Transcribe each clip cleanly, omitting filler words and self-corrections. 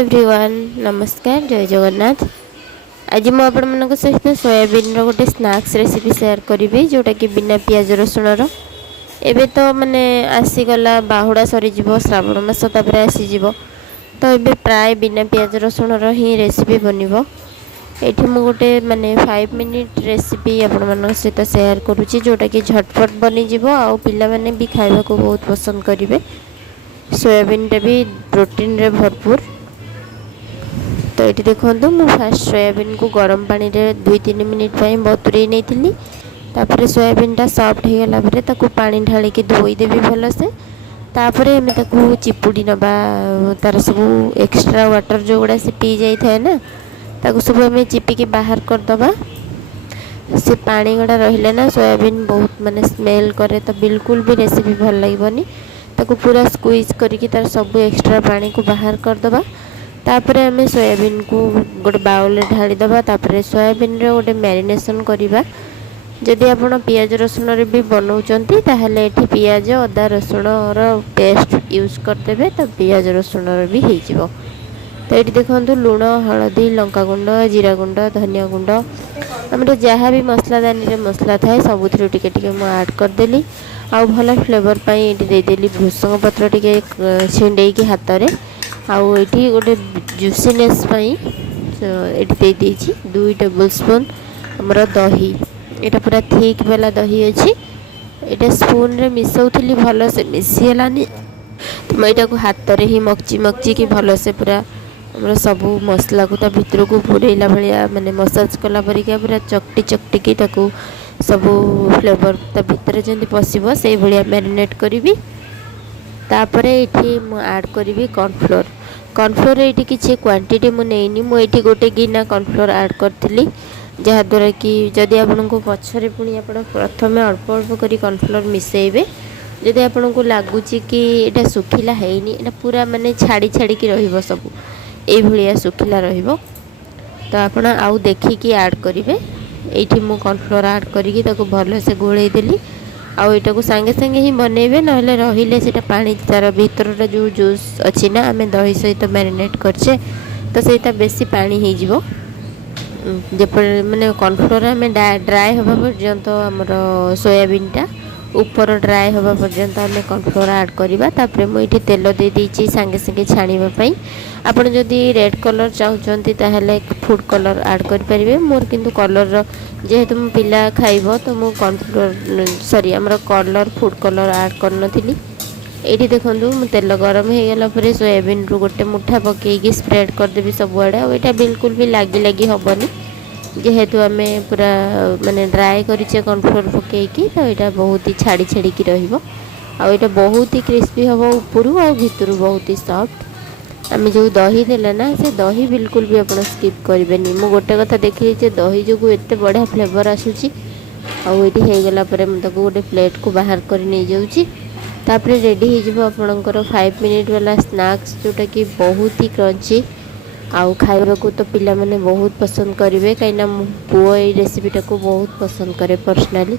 Everyone नमस्कार जय जगन्नाथ। आज मुझे आपण सहित सोयाबीन गोटे स्नैक्स रेसिपी शेयर करी जोटा कि बिना पियाज रसुण एबे तो माने आसीगला बाहुड़ा सरीज श्रावण मास तापर आसीज तो ये प्राय बिना पियाज रसुण ही रेसिपी बनब। ये गोटे माने 5 मिनिट रेसिपी आपण सहित शेयर करुच्ची जोटा कि झटपट बनीज आउ पिला माने भी खाइबा को बहुत पसंद करेंगे। सोयाबीन टा भी प्रोटीन रे भरपूर। तो ये देखो मुझे फास्ट सोयाबीन को गरम पानी रे 2-3 मिनिट बतुरे नहीं तापर सोयाबीन टा सॉफ्ट हो गला परे ताकू पानी ढाली के धोईदेवी भलसे। तापर आम ताकू चिपुड़ी नबा तार सब एक्स्ट्रा वाटर जो गुड़ा से पी जाई थाए ना ताकू सब आम चिपिकी बाहर करदबा। से पानी गुड़ा रहिले ना सोयाबीन बहुत माने स्मेल करे तो बिल्कुल भी रेसिपी भल लगनी। ताकू पूरा स्क्वीज करके तार सब एक्स्ट्रा पानी को बाहर करदबा। तापर आम सोयाबीन को गोटे बाउल ढाली दबा। तापर सोयाबीन रे गोटे मैरिनेशन करिबा। जदि आपण पियाज रसुण रे भी बनाउचंती ताहले एठी पियाज अदा रसुण रो पेस्ट यूज करदेबे तो पियाज रसुण रे भी हो जिवो। तो ये देखो लुण हलदी लंका गुंड जीरा गुंड धनिया गुंड आमर जहाँ भी मसलादानी रे मसला थाए सबुथिरु टिके टिके मु ऐड करदेली। आउ भल फ्लेवर पाई एठी देदेली भृसंग पत्र टिके छिंडेई की हाथ रे। आउ एठी गोटे जूसीनेस पाई एठी दे देछि 2 टेबल स्पून हमर दही। एटा पूरा थिक वाला दही अछि। एटा स्पून रे मिसौथली भल से मिसिलानी तो मैं एटा को हाथ रे ही मक्ची की भल से पूरा हमर सब मसला को ता भितर को पुरेला भलिया माने मसाज कला परिका पूरा चकटी की ताकू सब फ्लेवर ता भितर जंती पसिबो से भलिया मैरिनेट करिवि। तापर एठी मु ऐड करिवि कॉर्नफ्लोर एठी किछि क्वांटिटी मु नेइनी मु एठी गोटे गिना कॉर्नफ्लोर ऐड करथिली जहाँ द्वारा कि जदि आपन को पछरे पुणी आपण प्रथमे अल्प अल्प करी कॉर्नफ्लोर मिसेइबे जदि आपन को लागुची कि एटा सुखिला हेइनी एटा पूरा माने छाड़ी की रहिबो सब ए भलिया सुखिला रहिबो। तो आपण आउ देखि कि ऐड करिवे। एठी मु कॉर्नफ्लोर ऐड करिकि ताको भलो से गोळेइ देली। आउ एटा को संगे संगे ही बनेबे नहले रहिले सेटा पानी तार भीतरटा जो जूस अछि ना आमे दही सहित मैरिनेट करछे तो सेटा बेसी पानी हे जिवो। जेपर माने कॉर्नफ्लोर आमे ड्राई होबा पर्यंत हमर सोयाबीन टा ऊपर ड्राई होबा पर्यंत आमे कॉर्नफ्लोर ऐड करिबा। तापर मु एठी तेल दे दीची संगे संगे छाणीबा पई। आपण जदि रेड कलर चाहउचंती ताहले फूड कलर ऐड कर परिबे। मोर किंतु कलर जेहेतु मु पिला खाइबो तो मु कॉर्नफ्लोर सॉरी हमर कलर फूड कलर ऐड करनथिली। एठी देखंतु मु तेल गरम हे गेला परे सोयाबीन रु गोटे मुठा पकेकी स्प्रेड कर देबी सब आड़े। और एटा बिल्कुल भी लागी हबनी जेहेतु आमे पूरा माने ड्राई करिचे कॉर्नफ्लोर पकेकी तो एटा बहुत ही छाड़ी की रहिबो। आ एटा बहुत ही क्रिस्पी हबो ऊपरू आ भितरू बहुत ही सॉफ्ट। आमे जो दही देला ना से दही बिल्कुल भी आपण स्किप करिबेनी। मु गोटे कथा देखली जे दही जोगु एते बढ़िया फ्लेवर आसुची। आ एठी हे गेला परे म ताको गोटे प्लेट को बाहर करि नै जाउची। तापर रेडी हो जिवो आपणकर 5 मिनिट वाला स्नैक्स जोटा कि बहुत ही क्रंची आउ खाइबा को तो पिला माने बहुत पसंद करेंगे कहीं मो पुओ ये रेसिपीटा को बहुत पसंद करे पर्सनाली।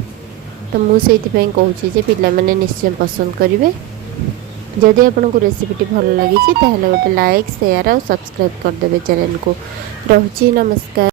तो मुझे कहूँ जे पिला माने निश्चय पसंद करेंगे। जदि आपको रेसिपीटी भल लगी ताहले गोटे लाइक शेयर और सब्सक्राइब करदेवे चैनल को। रहुची नमस्कार।